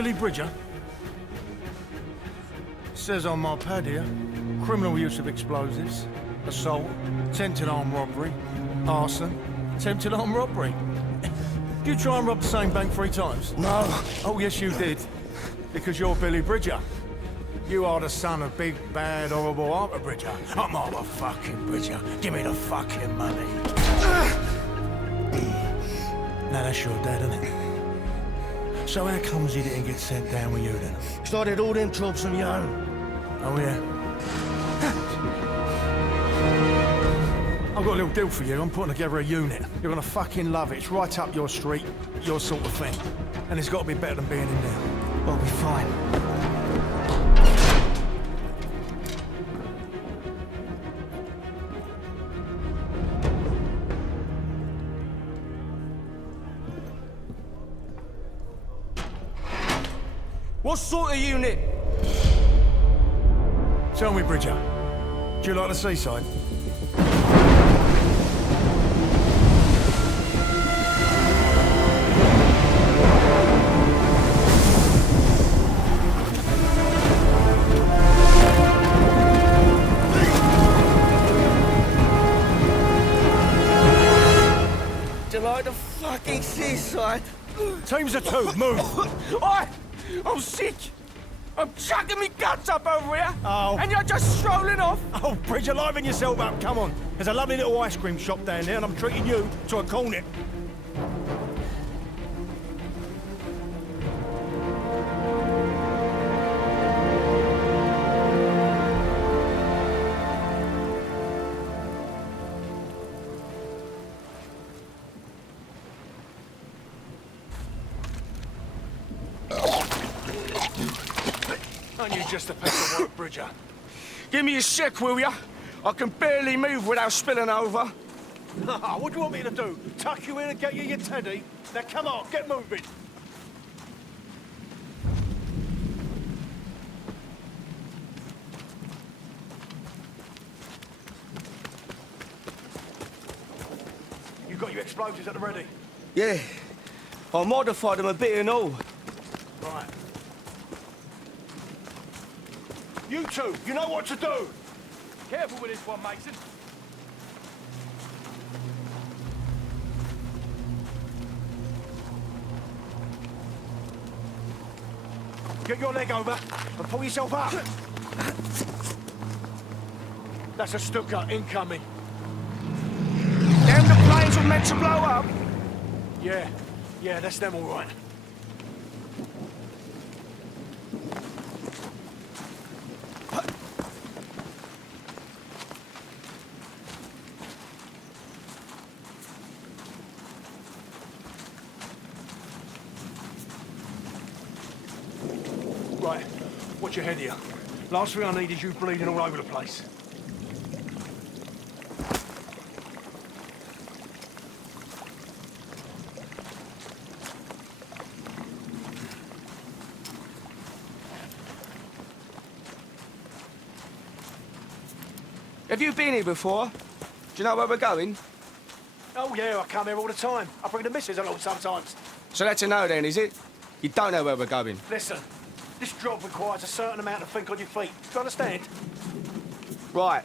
Billy Bridger? Says on my pad here, criminal use of explosives, assault, attempted armed robbery, arson, attempted armed robbery. Did you try and rob the same bank 3 times? No. Oh, yes, you did. Because you're Billy Bridger. You are the son of big, bad, horrible Arthur Bridger. I'm Arthur fucking Bridger. Give me the fucking money. Now that's your dad, isn't it? So how comes he didn't get sent down with you then? Started all them jobs on your own. Oh, yeah? I've got a little deal for you. I'm putting together a unit. You're gonna fucking love it. It's right up your street, your sort of thing. And it's got to be better than being in there. I'll be fine. What sort of unit? Tell me, Bridger, do you like the seaside? Do you like the fucking seaside? Teams of 2, move! I'm sick! I'm chucking me guts up over here! Oh. And you're just strolling off! Oh, Bridger, liven yourself up, come on. There's a lovely little ice cream shop down there and I'm treating you to a cornet. Aren't you just a piece of work, Bridger? Give me a sec, will ya? I can barely move without spilling over. What do you want me to do? Tuck you in and get you your teddy? Now come on, get moving. You got your explosives at the ready? Yeah. I modified them a bit and all. Right. You two, you know what to do. Careful with this one, Mason. Get your leg over and pull yourself up. That's a Stuka incoming. Them the planes were meant to blow up. Yeah, that's them all right. Right, watch your head here. Last thing I need is you bleeding all over the place. Have you been here before? Do you know where we're going? Oh yeah, I come here all the time. I bring the missus along sometimes. So that's a no then, is it? You don't know where we're going? Listen, this job requires a certain amount of think on your feet. Do you understand? Right.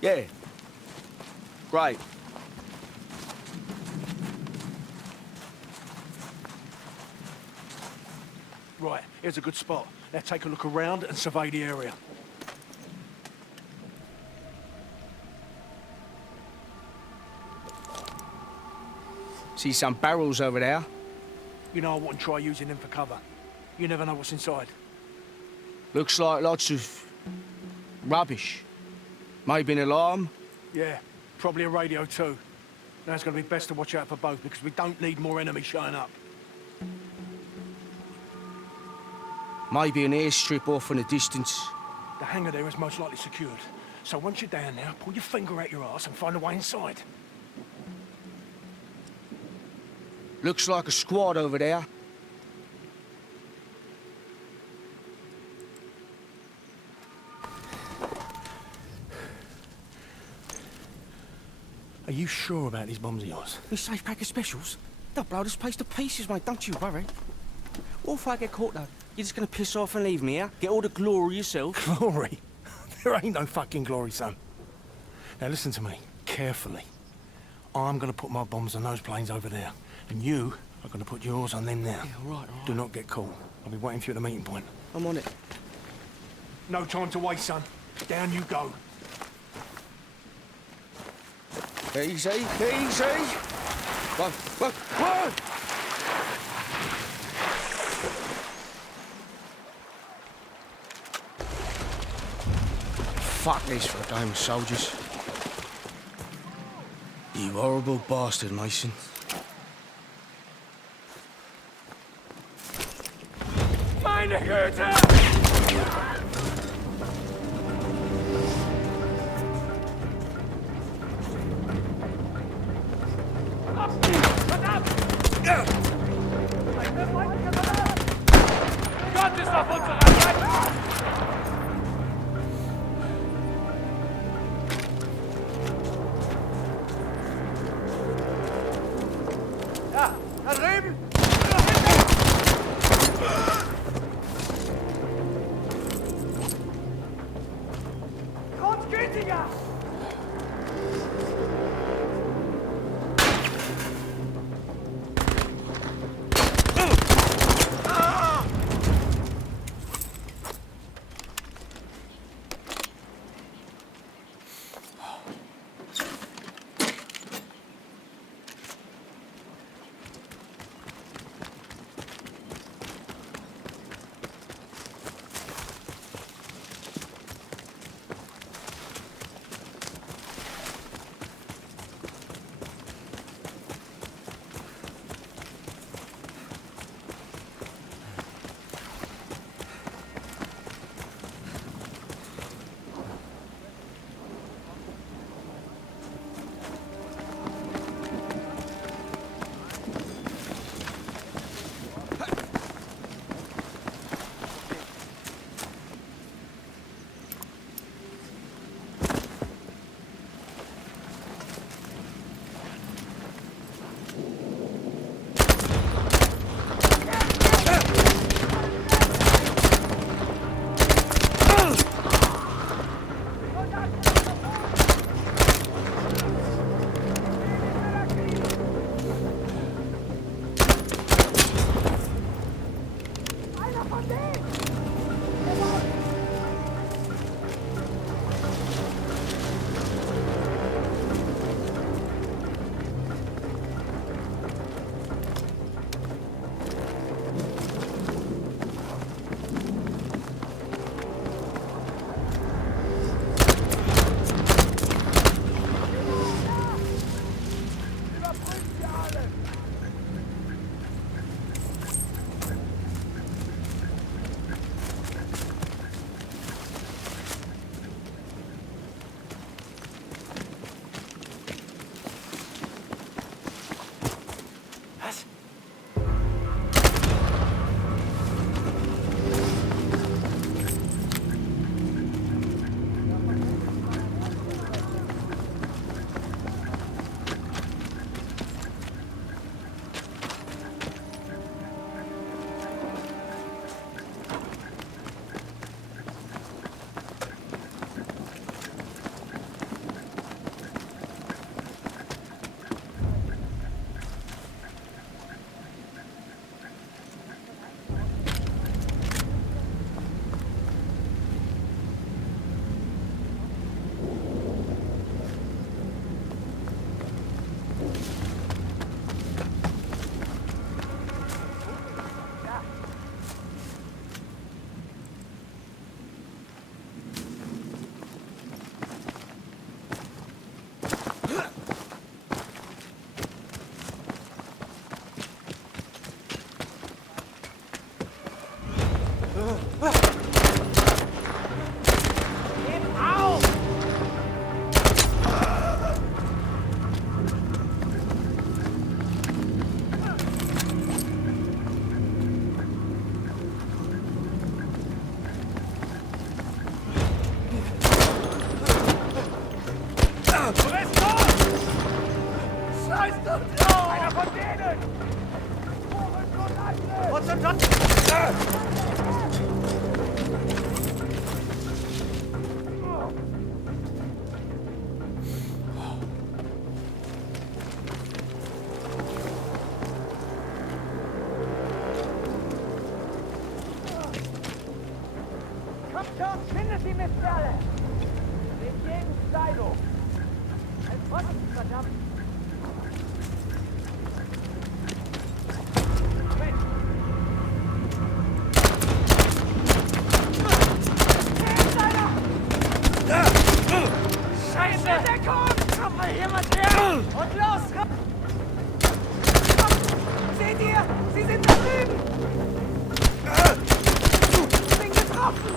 Yeah. Great. Right, here's a good spot. Now take a look around and survey the area. See some barrels over there? You know I wouldn't try using them for cover. You never know what's inside. Looks like lots of rubbish. Maybe an alarm? Yeah, probably a radio too. Now it's going to be best to watch out for both because we don't need more enemies showing up. Maybe an airstrip off in the distance. The hangar there is most likely secured. So once you're down there, pull your finger out your arse and find a way inside. Looks like a squad over there. Are you sure about these bombs of yours? This safe pack of specials? They'll blow this place to pieces, mate. Don't you worry. What if I get caught, though? You're just gonna piss off and leave me, yeah? Get all the glory yourself? Glory? There ain't no fucking glory, son. Now listen to me, carefully. I'm gonna put my bombs on those planes over there, and you are gonna put yours on them now. Yeah, all right, all right. Do not get caught. I'll be waiting for you at the meeting point. I'm on it. No time to waste, son. Down you go. Easy, easy. Whoa, whoa, whoa! Fuck this for a game of soldiers. You horrible bastard, Mason. Meine Güte! Gott ist auf unserer Seite! Ja, da drüben! Grundgültiger! What's up, Dutch? Finde sie, Mistkerle! In jedem Silo! Ein Pfosten, verdammt! Moment! Scheiße! Deckung! Kommt mal jemand her! Und los! Komm! Seht ihr? Sie sind da drüben! Bin getroffen!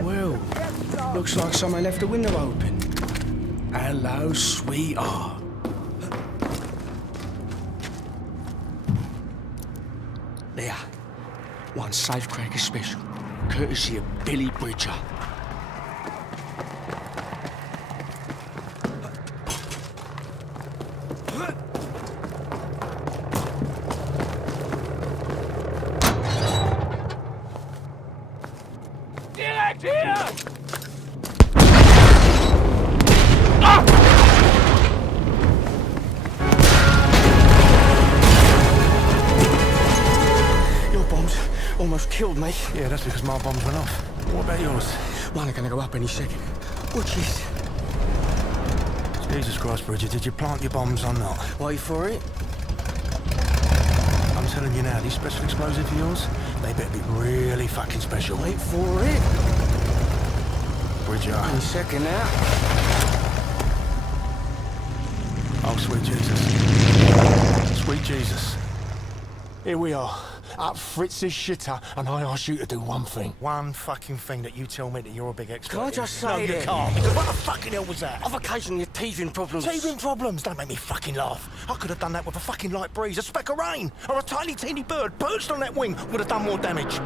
Well, looks like someone left the window open. Hello, sweetheart. There. One safecracker special, courtesy of Billy Bridger. Direkt hier! Your bombs almost killed me. Yeah, that's because my bombs went off. What about yours? One are gonna go up any second. Watch this. Jesus Christ, Bridget, did you plant your bombs or not? Wait for it. I'm telling you now, these special explosives of yours, they better be really fucking special. Wait for it. Bridget. Any second now. Oh, sweet Jesus. Sweet Jesus. Here we are, up Fritz's shitter, and I ask you to do one thing. One fucking thing that you tell me that you're a big expert Can I in. just say No, you it? can't, because what the fucking hell was that? I've occasionally had teething problems. Teething problems? Don't make me fucking laugh. I could have done that with a fucking light breeze, a speck of rain, or a tiny teeny bird perched on that wing would have done more damage.